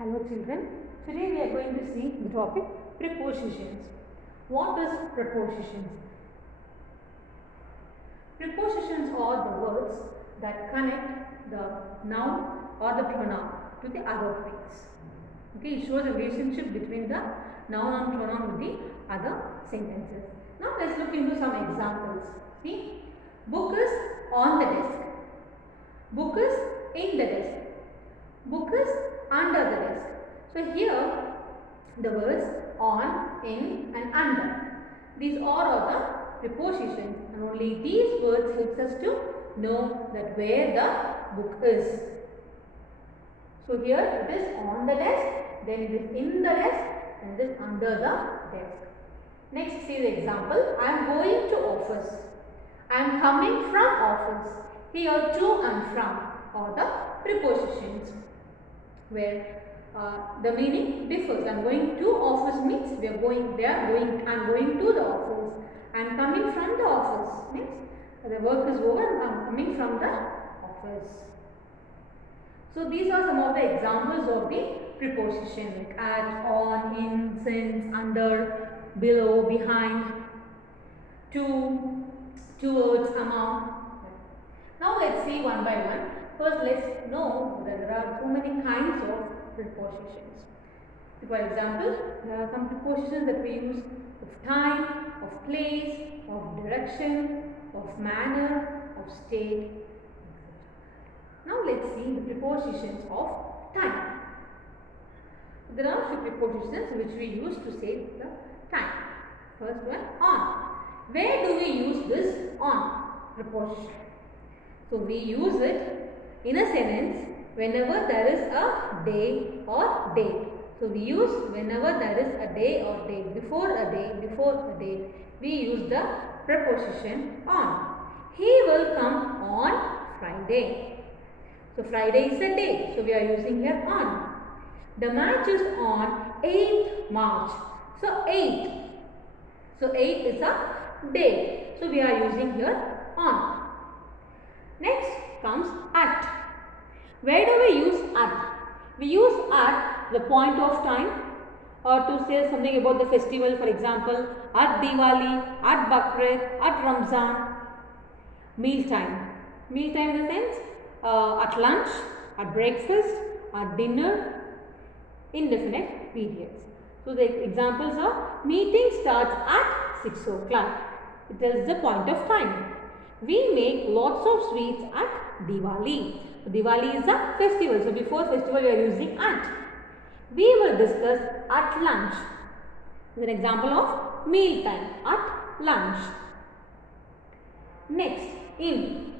Hello children, today we are going to see the topic prepositions. What is prepositions? Prepositions are the words that connect the noun or the pronoun to the other things. Okay, it shows a relationship between the noun and pronoun with the other sentences. Now let's look into some examples. See, book is on the desk. Book is in the desk. Book is under the desk. So here the words on, in and under. These all are the prepositions and only these words helps us to know that where the book is. So here it is on the desk, then it is in the desk and it is under the desk. Next see the example. I am going to office. I am coming from office. Here to and from are the prepositions where the meaning differs. I am going to office means I am going to the office. I am coming from the office means the work is over and I am coming from the office. So these are some of the examples of the preposition like at, on, in, since, under, below, behind, to, towards, among. Now let's see one by one. First let's know that there are so many kinds of prepositions. For example, there are some prepositions that we use of time, of place, of direction, of manner, of state, etc. Now let's see the prepositions of time. There are few prepositions which we use to say the time. First one, on. Where do we use this on preposition? So we use it in a sentence whenever there is a day or date. So we use whenever there is a day or date. Before a day, we use the preposition on. He will come on Friday. So Friday is a day. So we are using here on. The match is on 8th March. So 8. So 8 is a date. So we are using here on. Next comes at. Where do we use at? We use at the point of time or to say something about the festival, for example, at Diwali, at Bakrid, at Ramzan. Meal time. Meal time in the sense at lunch, at breakfast, at dinner, indefinite periods. So the examples are meeting starts at 6 o'clock. It is the point of time. We make lots of sweets at Diwali. Diwali is a festival. So before festival we are using at. We will discuss at lunch. This is an example of meal time at lunch. Next, in.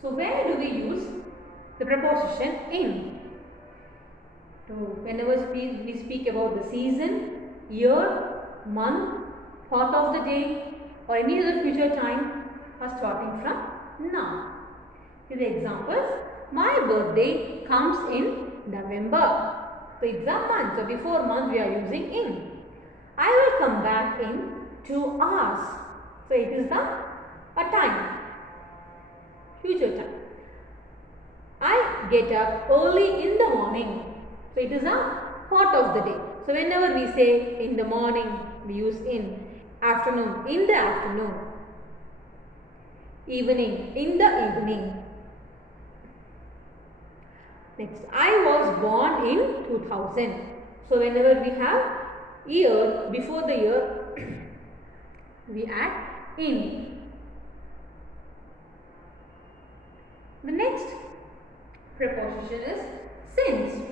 So where do we use the preposition in? So whenever we speak about the season, year, month, part of the day or any other future time are starting from now. Here are the examples. My birthday comes in November. So it's a month. So before month we are using in. I will come back in 2 hours. So it is a time. Future time. I get up early in the morning. So it is a part of the day. So whenever we say in the morning, we use in. Afternoon, in the afternoon. Evening, in the evening. Next, I was born in 2000. So whenever we have year, before the year, we add in. The next preposition is since.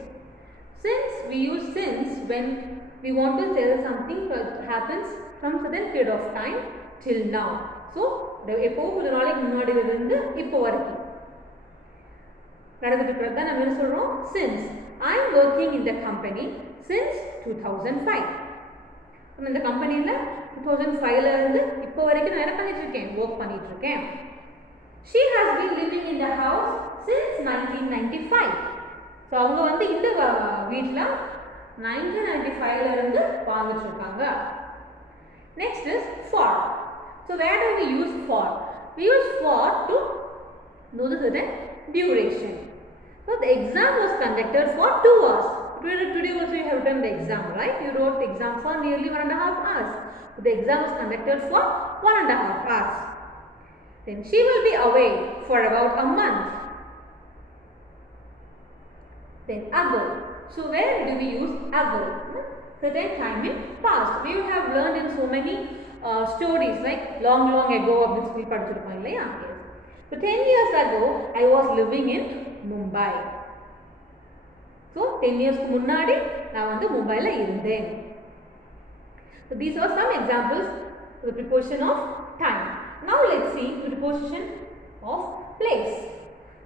Since, we use since when we want to tell something that happens from certain period of time till now. So, எப்போ கொஞ்ச நாளைக்கு முன்னாடில இருந்து இப்போ வரைக்கும் நடந்துட்டு இருக்கிறது தான் நம்ம என்ன சொல்றோம் since. I am working in the company since 2005. நான் இந்த கம்பெனில 2005ல இருந்து இப்போ வரைக்கும் நான் என்ன பண்ணிட்டு இருக்கேன்? வர்க் பண்ணிட்டு இருக்கேன். She has been living in the house since 1995. So அவங்க வந்து இந்த வீட்ல 1995ல இருந்து வாழ்ந்துட்டு இருக்காங்க. Next is for. So where do we use for? We use for to know the certain duration. So the exam was conducted for 2 hours. Today also you have done the exam, right? You wrote the exam for nearly 1.5 hours. The exam is conducted for 1.5 hours. Then she will be away for about a month. Then ago. So where do we use ago? Certain time in past. We have learned in so many stories like long ago of this school படிச்சிருப்போம் இல்லையா? So 10 years ago I was living in Mumbai. So 10 years முன்னாடி நான் வந்து மும்பைல இருந்தேன். So these are some examples of the preposition of time. Now let's see the preposition of place.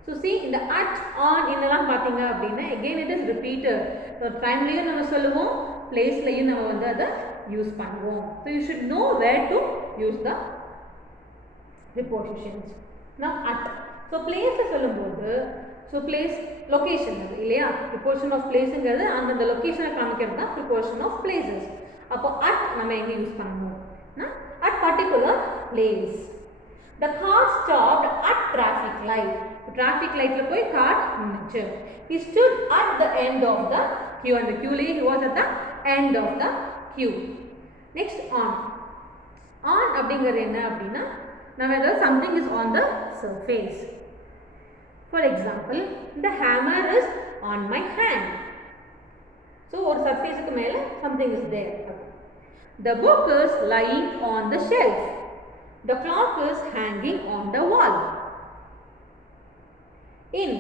So see in the at, on இதெல்லாம் பாத்தீங்க அப்படினா again it is repeated. So time லையும் நம்ம சொல்லுவோம், place லையும் நம்ம வந்து அத யூஸ் பண்ணுவோம். So you should know where to use the prepositions. Now at. So place சொல்லும்போது so place location இல்லையா? preposition of placeங்கிறது அந்த லொகேஷனை காமிக்கிறது தான் preposition of places. அப்போ at நம்ம எங்க யூஸ் பண்ணனும்? At particular place. The car stopped at traffic light. Traffic light la poi car நின்னுச்சு. He stood at the end of the queue. And the queue lay, he was at the end of the queue. Next on. On அப்படிங்கிறது என்ன அப்படின்னா நம்ம ஏதாவது something is on the surface. For example, the hammer is on my hand. So ஒரு surfaceக்கு மேல something is there. The book is lying on the shelf. The clock is hanging on the wall. In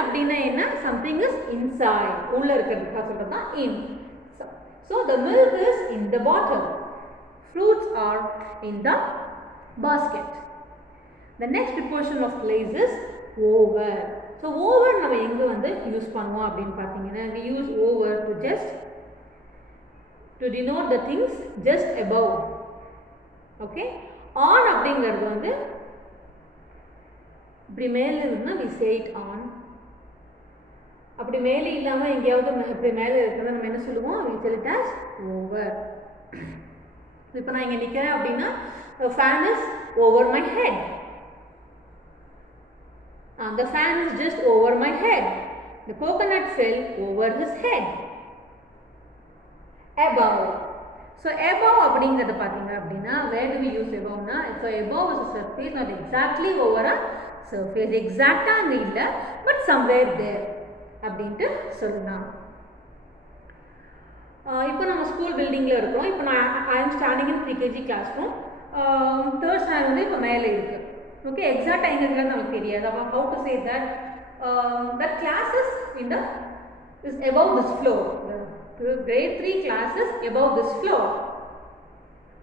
அப்படினா என்ன? Something is inside. உள்ள இருக்கிறதுக்கு சொல்றது தான் in. So the milk is in the bottle. Fruits are in the basket. The next preposition of place is over. So over நம்ம எங்க வந்து use பண்ணுவோம் அப்படினு பாத்தீங்கன்னா we use over to denote the things just above. Okay? On அப்படிங்கிறது வந்து இப்படி மேல இருந்தா we say it on. அப்படி மேலே இல்லாம எங்கயாவது இப்படி மேல இருக்குன்னா நம்ம என்ன சொல்லுவோம்? we tell it as over. இப்போ நான் இங்க நிக்கிறேன் அப்படினா the fan is over my head. The fan is just over my head. The coconut fell over his head. Above. So above அப்படிங்கறது பாத்தீங்க அப்படினா where do we use above na? So above is a surface, not exactly over a surface. Exactly அங்க இல்ல, but somewhere there அப்படினு சொல்லலாம். இப்போ நம்ம school பில்டிங்ல இருக்கோம். இப்போ நான் I am standing in pre-KG classroom. third standard வந்து இப்போ மேலே இருக்கு. Okay, exact எங்க இருக்குன்னு நமக்கு தெரியாது. அப்ப how to say that that class is above this floor. Grade 3 class is above this floor.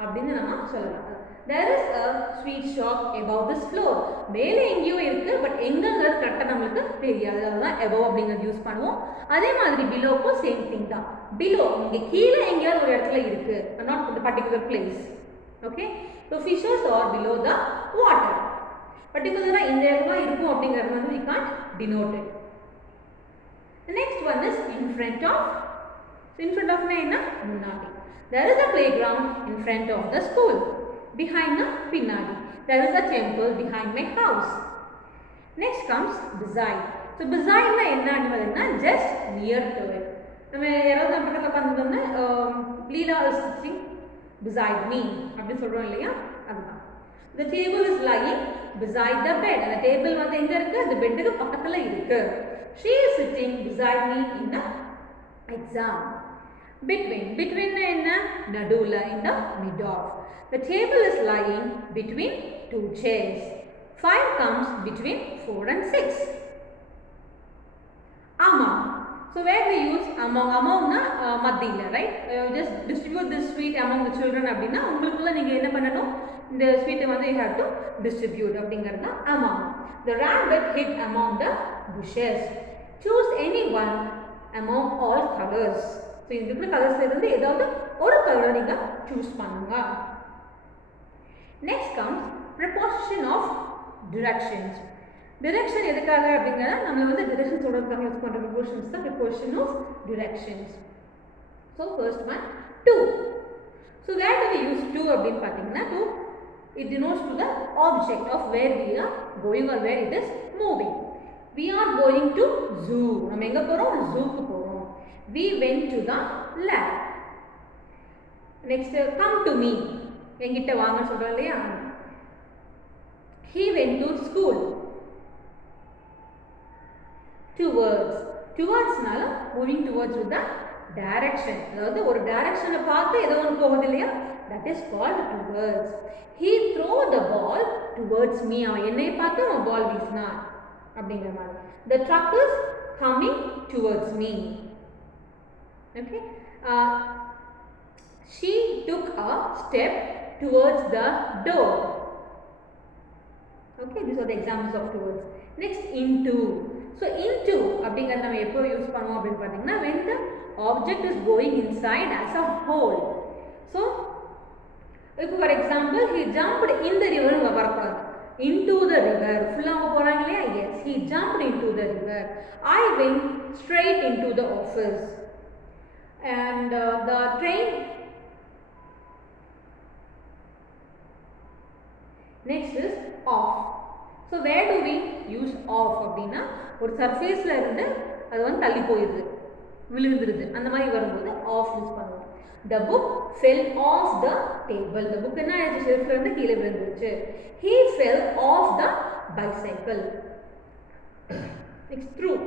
அப்படினு நம்ம சொல்லலாம். There is a sweet shop above this floor. மேலே எங்கயோ இருக்கு, பட் எங்கங்கிறது கரெக்ட்டா நமக்கு தெரியாது. அதான் above அப்படிங்கறது யூஸ் பண்ணுவோம். அதே மாதிரி below க்கு same thing தான். Below இங்க கீழ எங்கயாவது ஒரு இடத்துல இருக்கு, not the particular place. Okay? So fishes are below the water. Particularly இந்த இடத்துல இருக்கும் அப்படிங்கறது வந்து we can't denote it. The next one is in front of. So in front of na enna? Munnadi. There is a playground in front of the school. Behind na pinnadi. There is a temple behind my house. Next comes beside. So beside na enna anuvadna just near to it. நம்ம யாராவது நம்ம பக்கத்துல உட்கார்ந்தோம்னா Leela is sitting beside me அப்படி சொல்றோம் இல்லையா? அதுதான். The table is lying beside the bed. அந்த table வந்து எங்க இருக்கு? அந்த பெட்டுக்கு பக்கத்துல இருக்கு. She is sitting beside me in the exam. Between என்ன? நடுவுல, in the mid of. The table is lying between two chairs. 5 comes between 4 and 6. Among. So where we use among na மத்தியில, right? Just distribute this sweet among the children அப்படினா உங்களுக்குள்ள நீங்க என்ன பண்ணனும்? இந்த sweet வந்து you have to distribute அப்படிங்கறது தான் among. The rabbit hid among the bushes. Choose any one among all colors. So இந்த different colors இருந்து ஏதாவது ஒரு கலர் நீங்க choose பண்ணுங்க. Next comes preposition of directions. Direction எதுக்காக அப்படிங்கறத நம்ம வந்து direction சொல்றதுக்காக யூஸ் பண்ற prepositions தான் preposition of directions. So first one to. So where do we use to அப்படினு பாத்தீங்கன்னா to it denotes to the object of where we are going or where it is moving. We are going to zoo. நம்ம எங்க போறோம்? Zoo க்கு போறோம். We went to the lab. Next, come to me. என்கிட்ட வாங்க சொல்றோம் இல்லையா? He went to school. Towards. Towardsனால moving towards with the direction. அதாவது ஒரு direction பார்த்து ஏதோ ஒன்று போகுது இல்லையா? That is called towards. He threw the ball towards me. அவன் என்னை பார்த்து அவன் பால் வீசினான் அப்படிங்கிற மாதிரி. The truck is coming towards me. Okay. She took a step towards the door. Okay, these are the examples of towards. Next, into. So into அப்படிங்கறத நம்ம எப்போ use பண்ணுவோம் அப்படினு பாத்தீங்கன்னா when the object is going inside as a whole. So இப்போ for example he jumped in the river னு வரக்கூடாது. Into the river ஃபுல்லா அவங்க போறாங்க இல்லையா? Yes, he jumped into the river. I went straight into the office. And the train. Next is off. So where do we use off அப்படினா ஒரு சர்ஃபேஸ்ல இருந்து அது வந்து தள்ளி போயிடுது, விழுந்துருது, அந்த மாதிரி வரும்போது off யூஸ் பண்ணுவோம். The book fell off the table. The book என்ன ஆயிடுச்சு, ஷெல்ஃப்ல இருந்து கீழே விழுந்துருச்சு. He fell off the bicycle. Next, through.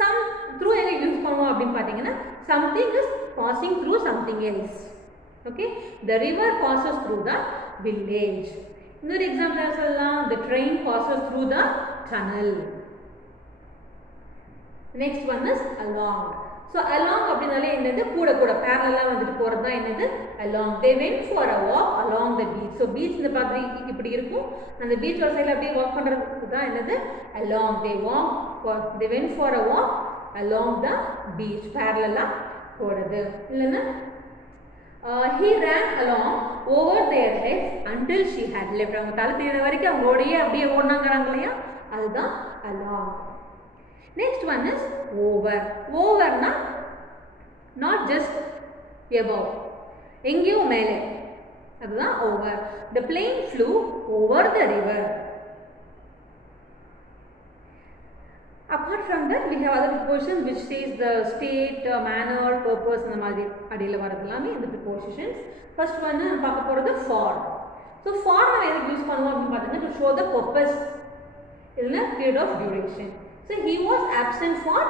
Some through எங்க யூஸ் பண்ணுவோம் அப்படின்னு பார்த்தீங்கன்னா something is passing through something else. Okay, the river passes through the village. இன்னொரு எக்ஸாம்பிள் சொல்லலாம், the train passes through the tunnel. Next one is along. So along அப்படினாலே என்னது, கூட கூட parallel-ஆ வந்துட்டு போறது தான் என்னது along. They went for a walk along the beach. So beach இந்த மாதிரி இப்படி இருக்கும், அந்த beach ஒரு சைடுல அப்படியே walk பண்றது தான் என்னது along. They went for a walk along the beach, parallel-ஆ போறது. இல்லனா he ran along over their heads until she had left. அவங்க தலை தீர வரைக்கும் அவங்க ஓடியே அப்படியே ஓடுனாங்கறாங்க இல்லையா, அதுதான் along. Next one is over. Over na not just above, எங்கேயோ மேலே, அதுதான் over. The plane flew over the river. Apart from that, we have other prepositions which says the state, manner, purpose and the மாதிரி அடியில வரதுலாமே இந்த prepositions. First one நம்ம பார்க்க போறது for. So for நம்ம எதுக்கு யூஸ் பண்ணுவோம் அப்படின்னு பார்த்தீங்கன்னா to show the purpose in a period of duration. So he was absent for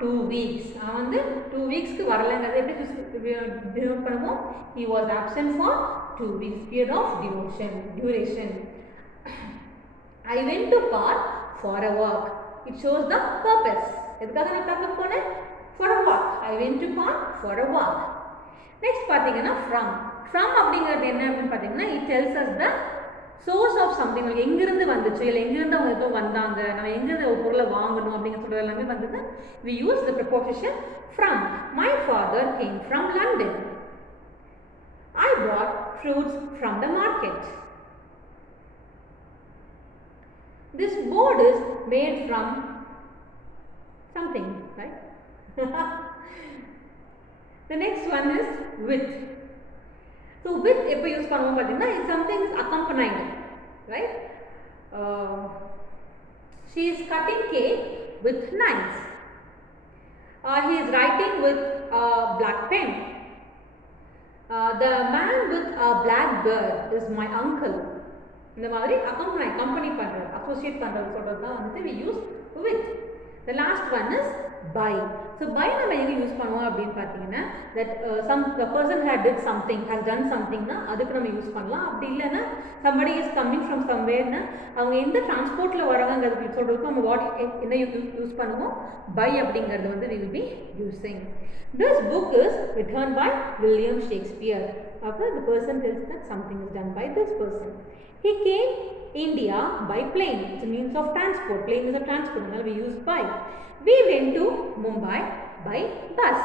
2 weeks. அவன் வந்து 2 weeksக்கு வரலங்கறதை எப்படி டினோட் பண்ணுவோம்? He was absent for 2 weeks, period of duration. I went to park for a walk. It shows the purpose. எதுக்காக நான் பார்க்க போனேன்? For a walk. I went to park for a walk. Next பாத்தீங்கன்னா from. From அப்படிங்கிறது என்ன அப்படின்னு பார்த்தீங்கன்னா it tells us the source of something. எங்கிருந்து வந்துச்சு, இல்லை எங்கிருந்து அவங்க ஏதோ வந்தாங்க, நம்ம எங்கிருந்து ஒரு பொருளை வாங்கணும் அப்படிங்கிற சொல்றது எல்லாமே வந்து we use the preposition from. My father came from London. I brought fruits from the market. This board is made from something, right? The next one is with. So with எப்போ யூஸ் பண்ணுவோம் பார்த்தீங்கன்னா it something is accompanied, right? She is cutting cake with knife. He is writing with a black pen. The man with a black beard is my uncle. இந்த மாதிரி accompany பண்றது, associate பண்றது சொல்றது தான் வந்து we use with. The last one is by. So by நம்ம எங்க use பண்ணுவோம் அப்படின்னு பார்த்தீங்கன்னா that the person had done something னா அதுக்கு நம்ம யூஸ் பண்ணலாம். அப்படி இல்லைன்னா somebody is coming from somewhere னா அவங்க எந்த டிரான்ஸ்போர்ட்ல வராங்கங்கிறது சொல்றதுக்கு நம்ம என்ன யூஸ் பண்ணுவோம்? by அப்படிங்கிறது வந்து we will be using. This book is written by William Shakespeare. After the person tells that something is done by this person. He came India by plane. It's a means of transport. Plane is a transport. Now we use by. We went to Mumbai by bus.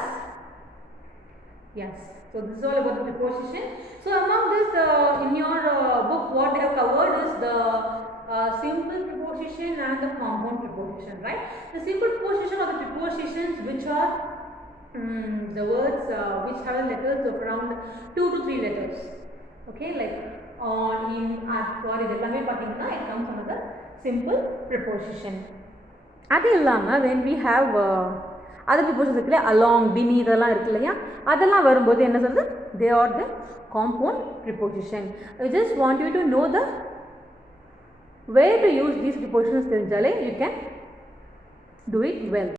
Yes. So this is all about the preposition. So among this, in your book, what they have covered is the simple preposition and the compound preposition, right? The simple preposition are the prepositions which are the words which have letters of around 2 to 3 letters. Okay, like on, in, at, for, இதெல்லாமே பார்த்தீங்கன்னா it comes under the simple preposition. அது இல்லாமல் when we have other prepositions இருக்கு இல்லையா, along, beneath அதெல்லாம் இருக்கு இல்லையா, அதெல்லாம் வரும்போது என்ன சொல்றது, they are the compound preposition. I just want you to know the way to use these prepositions தெரிஞ்சாலே you can do it well.